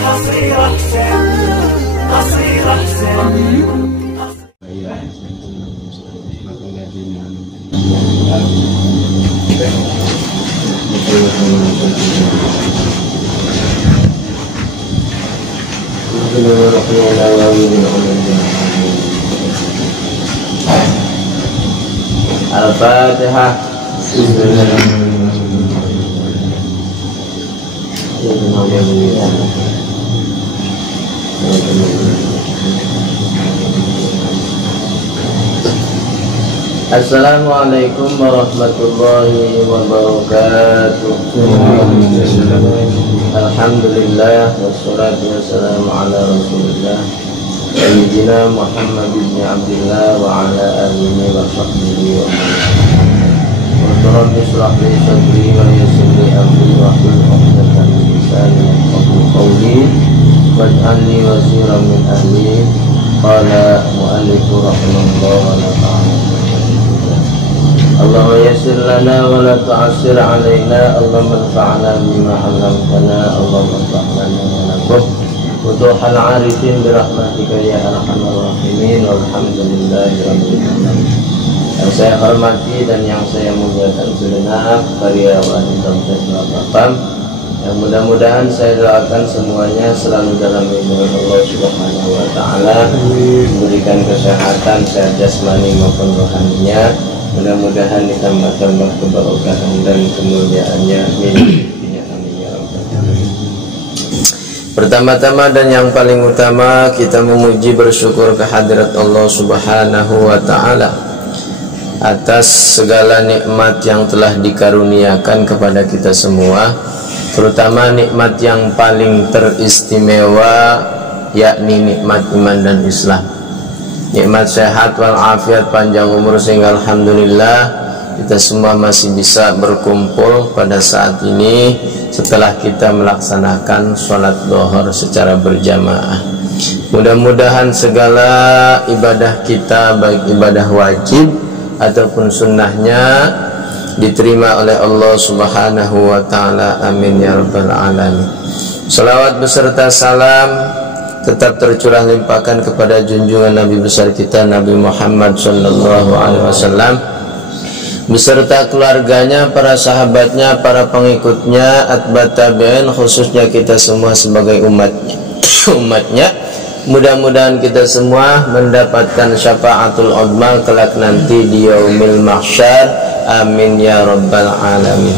هصير أحسن هصير أحسن. Al-Fatihah. Assalamualaikum warahmatullahi wabarakatuh. Alhamdulillah wassalatu wassalamu ala Rasulillah Sayyidina Muhammad bin Abdillah wa ala alihi wa sahbihi wa man. Rabbi shrah li sadri wa yassir li amri wa hlul 'uqdatam min lisani yafqahu qawli waj'alni waziran min ahli. Qala mu'allifu rahimahullah wa nafa'ana. Allahumma yassir lana wa la tu'assir alaina. Allahumma anfa'na bima 'allamtana. Allahumma anfa'na bima naqul. Futuhal 'arifin bi rahmatika ya arhamar rahimin. Walhamdulillahi rabbil alamin. Yang saya hormati dan yang saya muliakan segenap karyawan Dompet Bapak, yang mudah-mudahan saya doakan semuanya selalu dalam lindungan Allah Subhanahu wa taala, memberikan kesehatan sehat jasmani maupun rohaninya. Mudah-mudahan ditambah-tambah keberkahan dan kemuliaannya. Pertama-tama dan yang paling utama, kita memuji bersyukur kehadirat Allah Subhanahu wa taala atas segala nikmat yang telah dikaruniakan kepada kita semua, terutama nikmat yang paling teristimewa, yakni nikmat iman dan Islam. Nikmat sehat walafiat, panjang umur, sehingga alhamdulillah kita semua masih bisa berkumpul pada saat ini setelah kita melaksanakan sholat dhuhur secara berjamaah. Mudah-mudahan segala ibadah kita, baik ibadah wajib ataupun sunnahnya, diterima oleh Allah Subhanahu wa ta'ala. Amin ya rabbal alamin. Salawat beserta salam tetap tercurah limpahkan kepada junjungan Nabi besar kita Nabi Muhammad sallallahu alaihi wasallam beserta keluarganya, para sahabatnya, para pengikutnya, atba' tabi'in, khususnya kita semua sebagai umatnya. Mudah-mudahan kita semua mendapatkan syafaatul uzma kelak nanti di yaumil mahsyar. Amin ya rabbal alamin.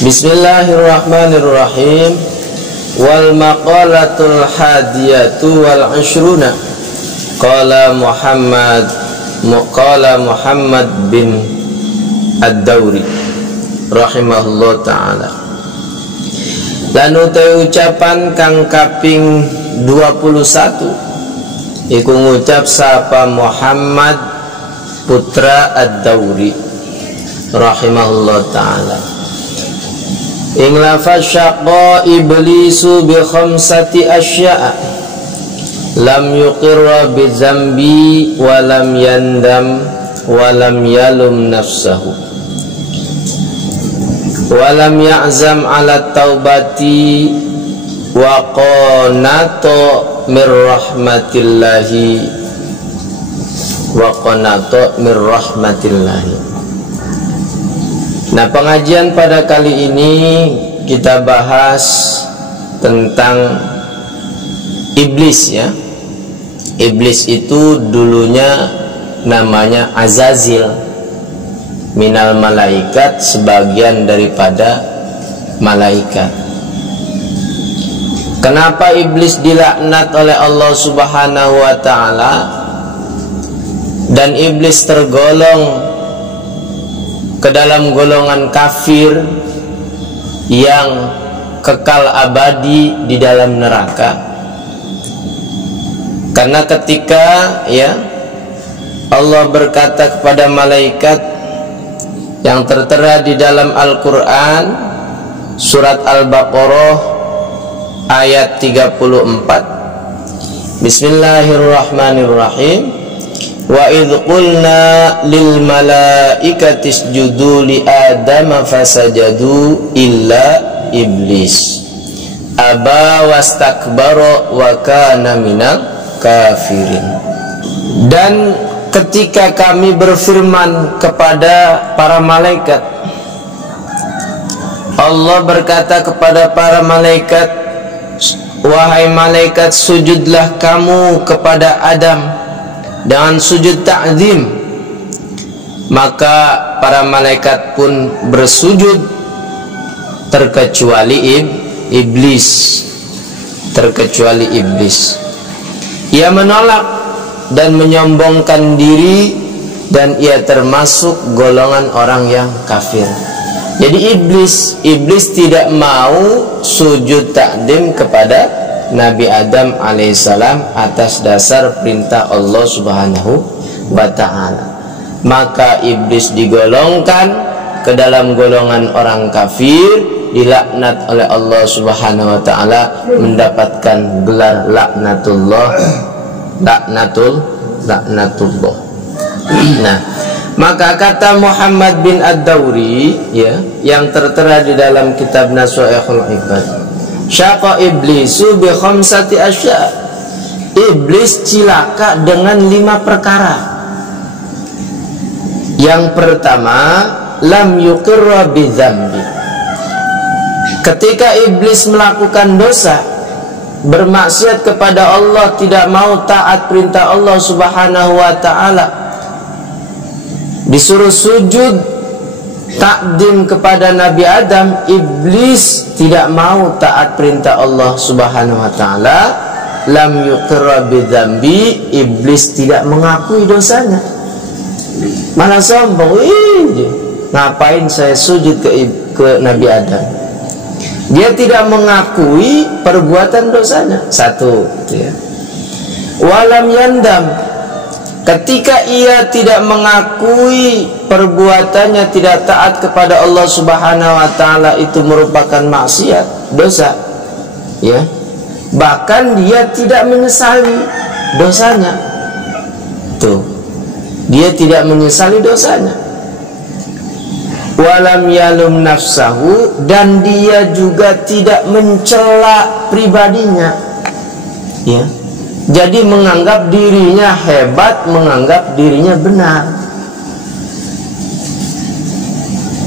Bismillahirrahmanirrahim. Wal maqalatul hadiyatu wal 'ishruna. Qala Muhammad bin Ad-Dawri rahimahullah ta'ala. Lan utai ucapan kang kaping 21 iku ngucap sapa Muhammad putra Ad-Dawri rahimahullah ta'ala. Ing lafaz syaqa iblisu bi khamsati asya'a lam yuqirra bi zambi wa lam yandam wa lam yalum nafsahu wa lam ya'zam ala taubati wa qanato mir rahmatillahi wa qanato mir rahmatillahi. Nah, pengajian pada kali ini kita bahas tentang iblis ya. Iblis itu dulunya namanya Azazil, minal malaikat, sebagian daripada malaikat. Kenapa iblis dilaknat oleh Allah Subhanahu wa ta'ala dan iblis tergolong ke dalam golongan kafir yang kekal abadi di dalam neraka? Karena ketika ya Allah berkata kepada malaikat yang tertera di dalam Al-Quran surat Al-Baqarah ayat 34, Bismillahirrahmanirrahim. Wa idh qulna lil malaikati isjudu li adama fasajadu illa iblis. aba wastakbara wa kana minal kafirin. Dan ketika kami berfirman kepada para malaikat, Allah berkata kepada para malaikat, wahai malaikat, sujudlah kamu kepada Adam dengan sujud ta'zim. Maka para malaikat pun bersujud terkecuali iblis. Terkecuali iblis. Ia menolak dan menyombongkan diri, dan ia termasuk golongan orang yang kafir. Jadi iblis tidak mau sujud takdim kepada Nabi Adam alaihissalam atas dasar perintah Allah subhanahu wa ta'ala. Maka iblis digolongkan ke dalam golongan orang kafir, dilaknat oleh Allah subhanahu wa ta'ala, mendapatkan gelar laknatullah. Nah, maka kata Muhammad bin Ad-Dawri, ya, yang tertera di dalam kitab Nasu'ihul Ibad, syaqa iblisu bi khamsati asya. Iblis cilaka dengan 5 perkara. Yang pertama, lam yuqirra bidzambi. Ketika iblis melakukan dosa, bermaksiat kepada Allah, tidak mau taat perintah Allah subhanahu wa ta'ala, disuruh sujud takdim kepada Nabi Adam, iblis tidak mau taat perintah Allah subhanahu wa ta'ala. Lam yuqirra bidzambi, iblis tidak mengakui dosanya, malah sombong. Ngapain saya sujud ke Nabi Adam? Dia tidak mengakui perbuatan dosanya. Satu, ya. Walam yandam, ketika ia tidak mengakui perbuatannya tidak taat kepada Allah subhanahu wa ta'ala itu merupakan maksiat, dosa, ya, bahkan dia tidak menyesali dosanya. Tuh, dia tidak menyesali dosanya. Walam yalum nafsahu, dan dia juga tidak mencela pribadinya, ya. Jadi menganggap dirinya hebat, menganggap dirinya benar,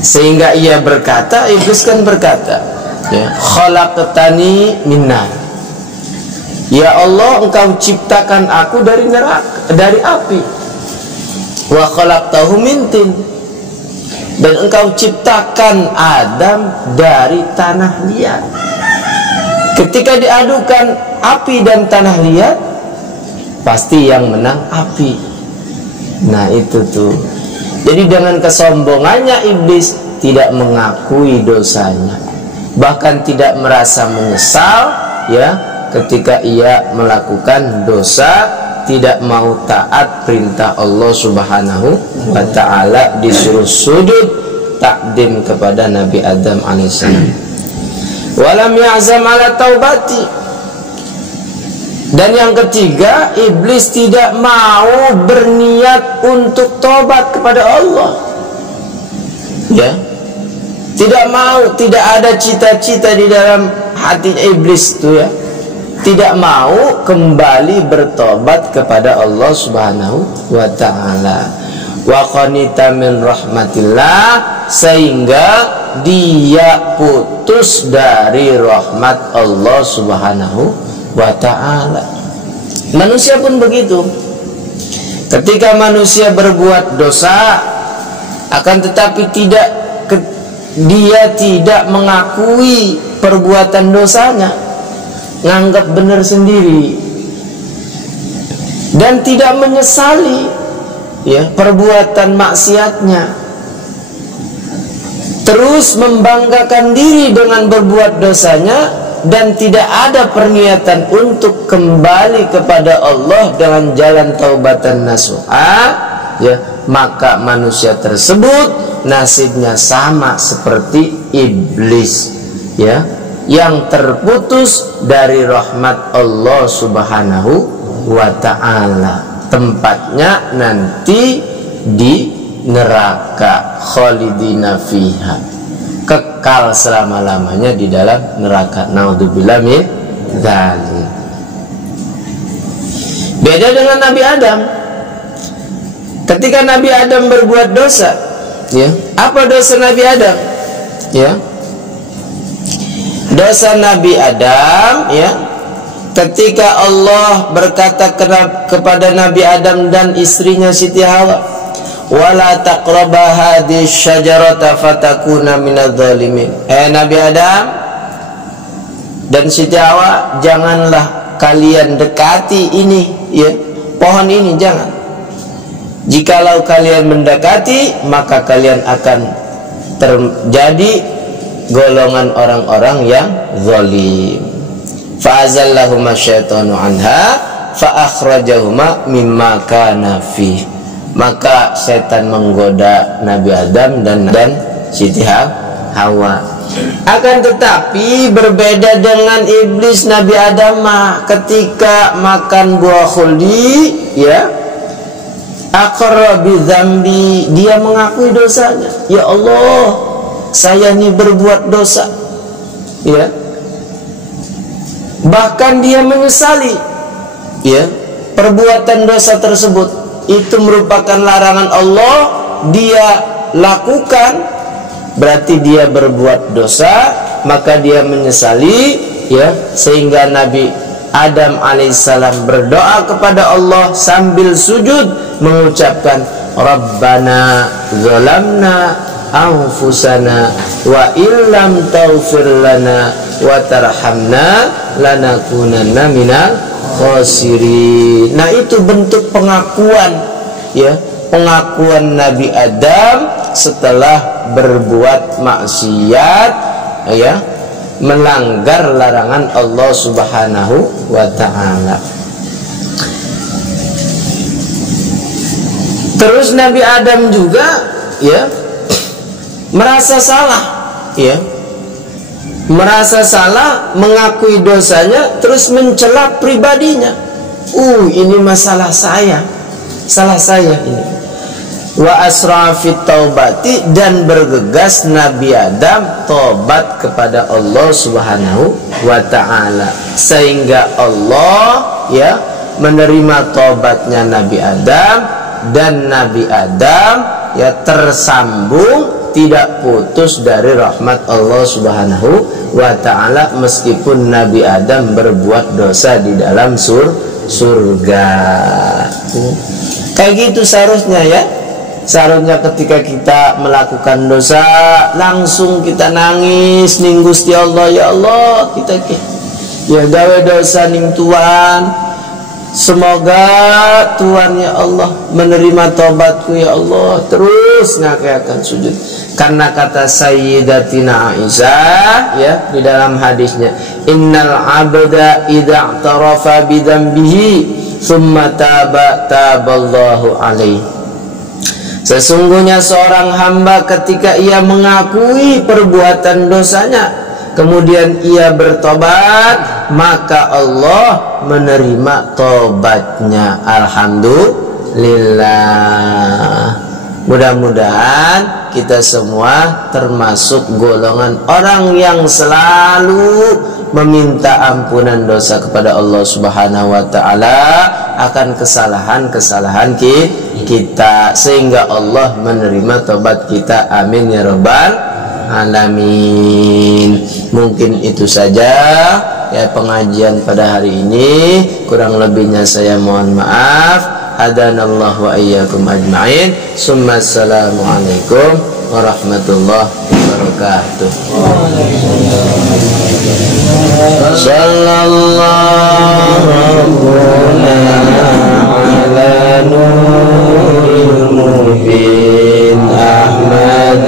sehingga ia berkata, iblis kan berkata, ya, khalaqtani minnar, ya Allah, engkau ciptakan aku dari neraka, dari api. Wa khalaqtahu min tin, dan engkau ciptakan Adam dari tanah liat. Ketika diadukan api dan tanah liat, pasti yang menang api. Nah itu tuh. Jadi dengan kesombongannya iblis tidak mengakui dosanya, bahkan tidak merasa menyesal, ya, ketika ia melakukan dosa, tidak mau taat perintah Allah subhanahu wa ta'ala, disuruh sujud takdim kepada Nabi Adam alaihissalam. Walam ya'zam ala taubati, dan yang ketiga, iblis tidak mau berniat untuk tobat kepada Allah, ya, tidak mau, tidak ada cita-cita di dalam hati iblis itu, ya, tidak mau kembali bertobat kepada Allah subhanahu wa ta'ala. Wa qanita min rahmatillah, sehingga dia putus dari rahmat Allah subhanahu wa ta'ala. Manusia pun begitu. Ketika manusia berbuat dosa, akan tetapi dia tidak mengakui perbuatan dosanya, nganggap benar sendiri, dan tidak menyesali, ya, perbuatan maksiatnya, terus membanggakan diri dengan berbuat dosanya, dan tidak ada perniatan untuk kembali kepada Allah dengan jalan taubatan nasuha, ya, maka manusia tersebut nasibnya sama seperti iblis, ya, yang terputus dari rahmat Allah subhanahu wa ta'ala. Tempatnya nanti di neraka, khalidina fiha, kekal selama-lamanya di dalam neraka. Naudzubillah min dzalik. Beda dengan Nabi Adam. Ketika Nabi Adam berbuat dosa, ya, apa dosa Nabi Adam? Ya, dosa Nabi Adam, ya, ketika Allah berkata kepada Nabi Adam dan istrinya Siti Hawa, wala taqraba hadhihi syajarata fatakuna minadh dhalimin. Nabi Adam dan Siti Hawa, janganlah kalian dekati ini, ya, pohon ini, jangan. Jikalau kalian mendekati, maka kalian akan terjadi golongan orang-orang yang zalim. Fa'azallahuma syaitanu anha fa'akhrajahuma mimma kana fi. Maka setan menggoda Nabi Adam dan Siti Hawa. Akan tetapi berbeda dengan iblis, Nabi Adam ketika makan buah khuldi, ya, aqarra bi dzambi, dia mengakui dosanya. Ya Allah, saya ini berbuat dosa, ya. Bahkan dia menyesali, ya, perbuatan dosa tersebut. Itu merupakan larangan Allah, dia lakukan, berarti dia berbuat dosa, maka dia menyesali, ya, sehingga Nabi Adam alaihissalam berdoa kepada Allah sambil sujud mengucapkan, Rabbana zalamna anfusana wa illam taghfir lana wa tarhamna lanakunanna minal khasirin. Nah, itu bentuk pengakuan, ya, pengakuan Nabi Adam setelah berbuat maksiat, ya, melanggar larangan Allah Subhanahu wa ta'ala. Terus Nabi Adam juga, ya, merasa salah, ya, merasa salah, mengakui dosanya, terus mencela pribadinya. Ini masalah saya, salah saya ini. Wa asrafit taubati, dan bergegas Nabi Adam tobat kepada Allah Subhanahu wa ta'ala, sehingga Allah, ya, menerima tobatnya Nabi Adam, dan Nabi Adam, ya, tersambung, tidak putus dari rahmat Allah Subhanahu wa ta'ala, meskipun Nabi Adam berbuat dosa di dalam surga. Kayak gitu seharusnya, ya. Seharusnya ketika kita melakukan dosa, langsung kita nangis ning Gusti Allah, ya Allah, kita ya gawe dosa ning Tuhan, semoga Tuhan, ya Allah, menerima tobatku, ya Allah. Terus ngakeakan sujud, karena kata Sayyidatina Aisyah, ya, di dalam hadisnya, innal abda idza i'tarafa bidzambihi tsumma taballahu alaihi. Sesungguhnya seorang hamba ketika ia mengakui perbuatan dosanya, kemudian ia bertobat, maka Allah menerima tobatnya. Alhamdulillah. Mudah-mudahan kita semua termasuk golongan orang yang selalu meminta ampunan dosa kepada Allah Subhanahu wa ta'ala akan kesalahan-kesalahan kita, sehingga Allah menerima tobat kita. Amin ya rabbal alamin. Mungkin itu saja, ya, pengajian pada hari ini. Kurang lebihnya saya mohon maaf. Hadanallahu wa iyyakum ajma'in. Summa assalamualaikum warahmatullahi wabarakatuh. Sallallahu ala nuril mubin Ahmad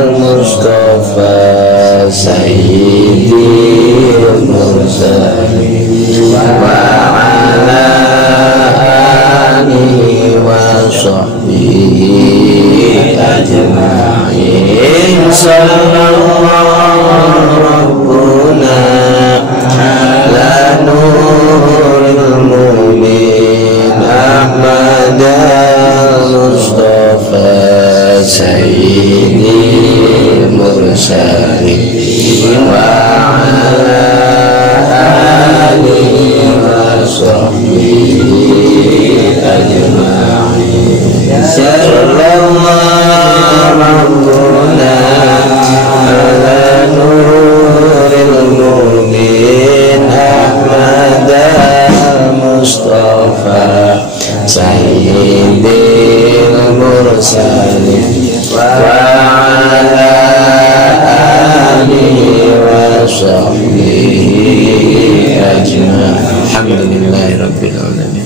al-Mustafa Sayyidil Mursalin wa ala alihi wa sahbihi ajma'in. Sallallahu rabbuna ala nuril mubin Ahmad al-Mustafa Sayyidil Mursalin. Mustafa Sayyidil Mursalin wa ala alihi wa sahbihi ajma'in. Alhamdulillahi rabbil alamin.